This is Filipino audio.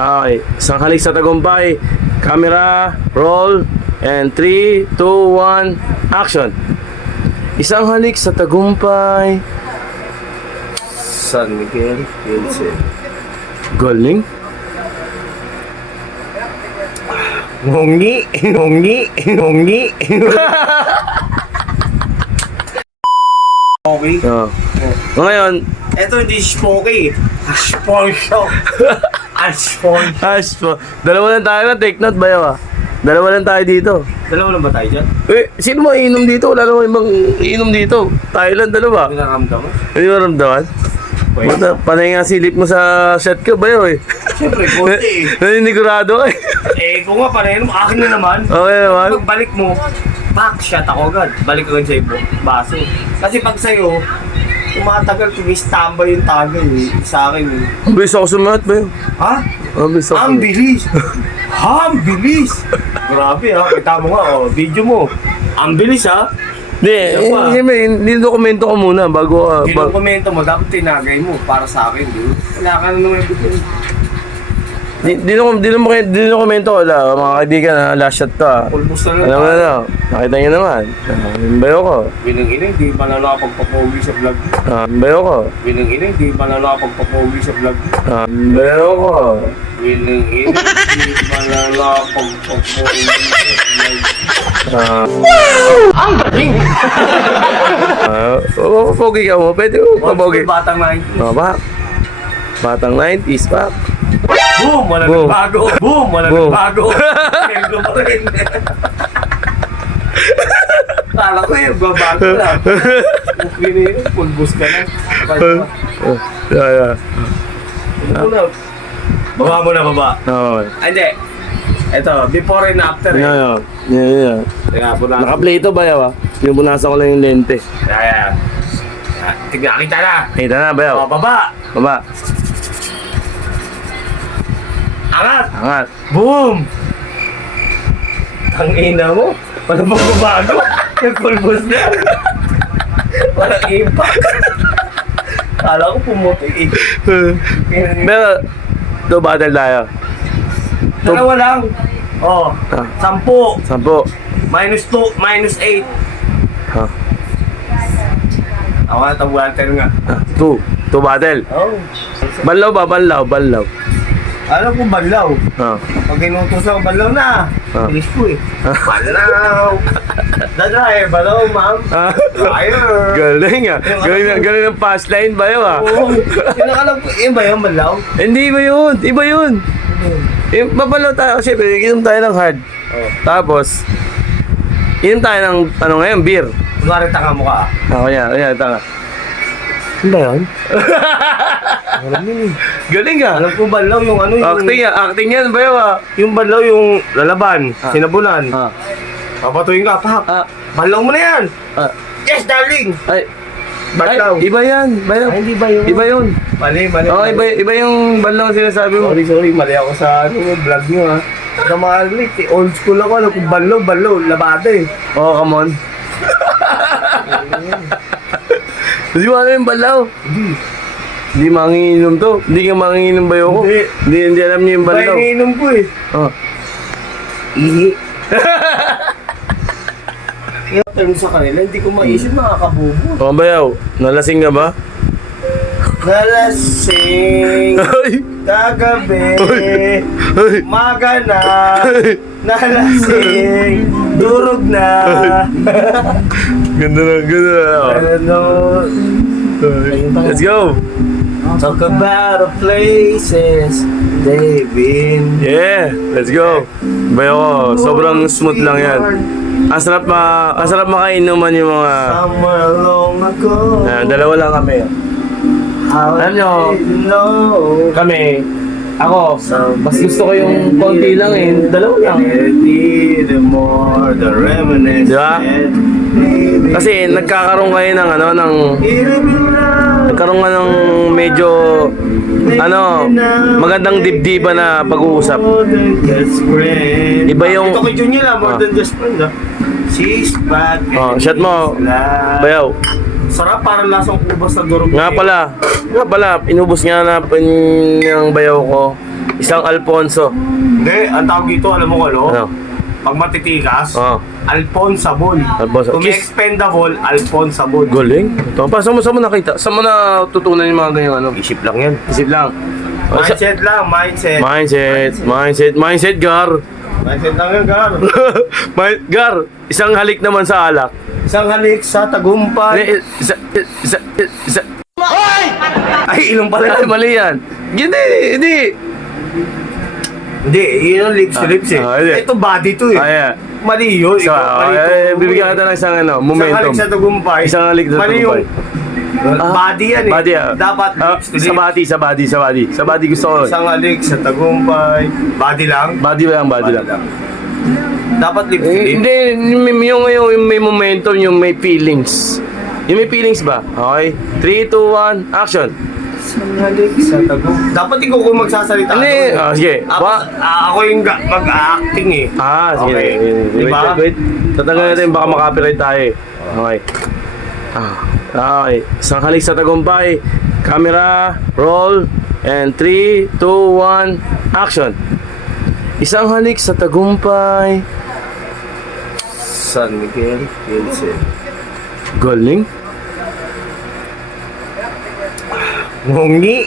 Okay, isang halik sa tagumpay. Camera, roll, and 3, 2, 1, action. Isang halik sa tagumpay. San Miguel, Quezon. Galing. Ngongi. Okay. Oh. Ngayon, Ito hindi spooky. Sponsor. Sponsor. Aspo. Dalawa lang tayo na, take note ba yun? Dalawa lang tayo dito. Dalawa lang ba tayo dyan? Sino mo iinom dito? Wala namang ibang iinom dito. Tayo lang dalawa. Pinakamdam mo? Hindi mo ramdaman? Buta, panay nga silip mo sa shot ko ba yun? Siyempre, konti Naninigurado ka eh. kung nga panayin mo, akin na naman. Okay naman. Pagbalik mo, shot ako agad. Balik agad sa baso. Kasi pag sa'yo, tumatagal, tumistambay yung tagay sa akin. Ang bilis ako sumahat ba yun? Ha? Ang bilis ako. Ang bilis! Ang bilis! Grabe ha, kita mo nga, video mo. Ang bilis ha. Hindi dokumento ko muna bago Kinukomento mo, dapat tinagay mo para sa akin. Wala ka na naman ito. Di dokumento ko lang, mga kaibigan na last shot to ah. Pulbos na lang. Alam mo na, nakita niyo naman. Yung bayo ko. Binang-ina, hindi pa na nakapagpapogi sa vlog. Yung bayo ko. Binang-ina, hindi pa na nakapagpapogi sa vlog. Yung bayo ko. Binang-ina, hindi pa na nakapagpapogi sa vlog. Ang galing! Pogi ka mo, pwede mo papogi. Batang 90s. Batang 90s pa. Boom! Wala Boom. nagbago! Boom! Wala Boom. nagbago! Kendo pa rin. Kala ko yung babago lang. Kung yun, pulbos ka na. Yeah. Baba mo na, baba. Okay. Hindi. Ito, before and after. Yeah. Kaya, punasan. Naka-play ito ba yaw? Yung punasan ko lang yung lente. Kaya. Tignan, kita na. Kita na ba yaw? O, baba. Baba. Angat. Angat. Boom! Ang ina mo. Wala bang babago? Nagpulbos na. Walang impact. Kala ko pumuti eh. Pero, ito battle tayo. Dalawa lang. Oh, 10. 10. Minus 2, minus 8. Ha. Ako na tabuhan tayo nga. 2 battle. Oh. Banlaw ba? Banlaw. Alam ko banlaw. Pag inutos ako, banlaw na. Bilis ko eh. Banlaw. Dadry, banlaw ma'am. Liar. Galing ah. Galing ang fast line ba yun ah? Oo. Yung nakalam ko, yun ba yung banlaw? Hindi ba yun? Iba yun. Babalaw tayo kasi inom tayo ng hard. Tapos, inom tayo ng ano ngayon, beer. Kunwari tanga mo ka. Kanya, tanga. Ano ba yun? Alam yun eh. Galing ah. Alam ko banlaw yung ano yung... Acting yan ba yun ah? Yung banlaw yung lalaban, sinabunan. Papatuyin ka, pak. Banlaw mo na yan. Yes, darling. Banlaw. Iba yan. Hindi ba yun? Iba yun. Mali. Oo, iba yung banlaw na sinasabi mo. Sorry. Mali ako sa vlog nyo ha. Sa mga lit, old school ako. Alam ko banlaw, labada eh. Oo, come on. Hindi mo alam yung banlaw? Hindi manginginom to. Hindi ka manginginom ba yun ko? Hindi alam niyo yung banlaw. Ba iniinom ko eh. Ihi. Yung term sa kanila, hindi ko maisip makakabubo. O bayaw, nalasing ka ba? Nalasing kagabi, magana, nalasing, durog na. Ganda na. Let's go! Talk about the places they've been. Yeah, let's go! Bayaw ko, sobrang smooth lang yan. Ang sarap makainuman yung mga... Somewhere long ago. Dalawa lang kami. Alam nyo, kami, ako, mas gusto ko yung konti lang eh. Dalawa lang. The more the reminiscence. Diba? Kasi nagkakaroon kayo ng nagkaroon ka ng medyo magandang dibdiba na pag-uusap. Iba yung... Ito kay Junior lang, more than just friend ah. She's back. Shot mo, bayaw. Sarap, parang lasang ubas na durog. Nga pala, inubos nga na ng bayaw ko. Isang Alfonso. Hindi, ang tawag dito, alam mo ano? Ano? Pag matitikas, Oo. Alphonsable. Alphonsa- Kung Kiss. expendable, Alphonsable. Galing. Ito. Pa, saan mo nakita? Saan mo na tutunan yung mga ganyan ano? Isip lang yan. Isip lang. Mindset lang, mindset. Mindset, Gar. Mindset lang yan, Gar. Gar, isang halik naman sa alak. Isang halik sa tagumpay. Isa. Ay, ilong pala Ay, yan. mali yan. Hindi. Hindi, yun ang lips to lips eh. hindi. Ito body to eh. Ayan. Mali yun. So, Ikaw, mali to. bibigyan kita ng isang ano, Isang momentum. halik sa tagumpay. Isang halik sa Mali tagumpay. yung body yan eh. Body, Dapat lips to lips. Sa body gusto ko. Isang halik sa tagumpay. Body lang. Body lang. Dapat lips to lips. Hindi, yung may momentum, yung may feelings. Yung may feelings ba? Okay? 3, 2, 1, action! Isang halik sa tagumpay. Dapat ikaw kung magsasalita. Hindi. Sige. Ako yung mag-acting eh. Sige. Okay. Diba? Wait. Tatanggal natin, baka makapiright tayo. Okay. Okay. Isang halik sa tagumpay. Camera, roll, and 3, 2, 1, action! Isang halik sa tagumpay. San Miguel, Pilsen. Galing. Ngungi.